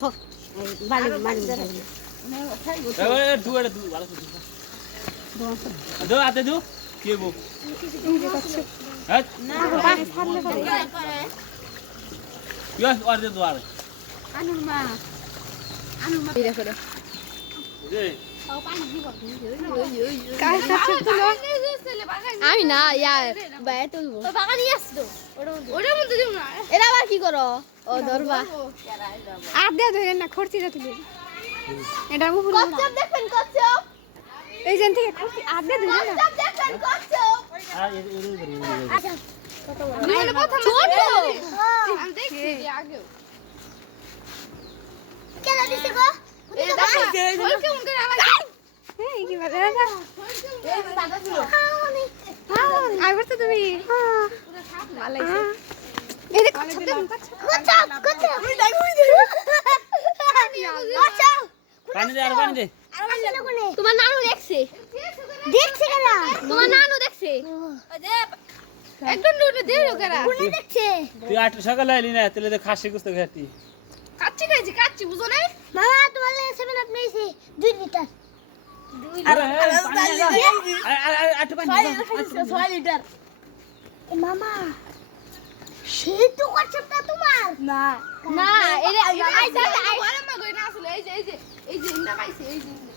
বালি মারি দো আতে দো কি গো হ্যাঁ না পানি ছাড়লে করে ইয়াস আর দে দোয়ার আনুর মা এটা করে দে আমি না ইয়ার বাইরে তুলবো বাগান নিয়ে আসতো ওটার মধ্যে দিব না এরা আবার কি করো ও ধরবা আর দে ধরে না খরচিটা তুলে এটা মুখ কচ্ছপ দেখেন কচ্ছপ এই জান থেকে খরচি আর দে ধরে না কচ্ছপ দেখেন কচ্ছপ আর এর আচ্ছা ছোট আমি দেখছি আগে কেন দিছে গো এই দেখো কেমন করে আমার এই কি বলে রাখা এই দাদা ছিল আইবার তো তুমি ভালো হইছে এই দেখ কচ্ছপ কচ্ছপ আমি দেখো কচ্ছপ পানি দে আর পানি দে তোমার নানু দেখছে কেন তোমার নানু দেখছে একদম নুনে দে লোকেরা কোনে দেখছে তুই আট সকালে আইলি না তাহলে তো খাসি গুস্ত খাতি কাচ্চি খাইছি কাচ্চি বুঝো না মামা তোমার লাগে 7 আপ নিয়েছি 2 লিটার আরে আট পানি 6 লিটার মামা সেই তো কচ্ছপটা তোমার না না এটা আই যা আই বড় মা গই না আসলে এই যে ইন্দা পাইছে এই যে